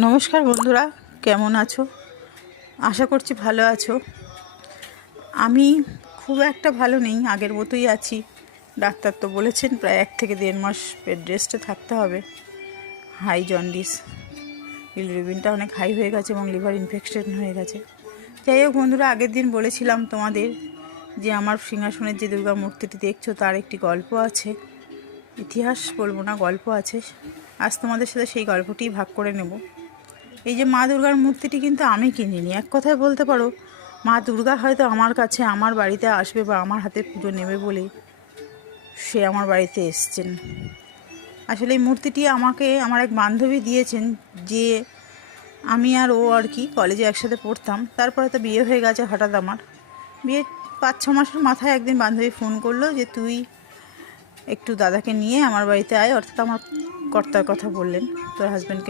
নমস্কার বন্ধুরা, কেমন আছো? আশা করছি ভালো আছো। আমি খুব একটা ভালো নেই, আগের মতোই আছি। ডাক্তার তো বলেছেন প্রায় 1 থেকে 1.5 মাস বেড রেস্টে থাকতে হবে। হাই জন্ডিস, বিলিরুবিনটা অনেক হাই হয়ে গেছে এবং লিভার ইনফেকশন হয়ে গেছে। যাই হোক বন্ধুরা, আগের দিন বলেছিলাম তোমাদের যে আমার সিংহাসনের যে দুর্গা মূর্তিটি দেখছো তার একটি গল্প আছে। ইতিহাস বলবো না, গল্প আছে। আজ তোমাদের সাথে সেই গল্পটিই ভাগ করে নেব। এই যে মা দুর্গার মূর্তিটি কিন্তু আমি কিনিনি। এক কথায় বলতে পারো, মা দুর্গা হয়তো আমার কাছে, আমার বাড়িতে আসবে বা আমার হাতে পুজো নেবে বলে সে আমার বাড়িতে এসছেন। আসলে এই মূর্তিটি আমাকে আমার এক বান্ধবী দিয়েছেন, যে আমি আর ও আর কি কলেজে একসাথে পড়তাম। তারপরে তো বিয়ে হয়ে গেছে হঠাৎ। আমার বিয়ে 5-6 মাসের মাথায় একদিন বান্ধবী ফোন করলো যে তুই একটু দাদাকে নিয়ে আমার বাড়িতে আয়, অর্থাৎ আমার কর্তার কথা বললেন, তোর হাজব্যান্ডকে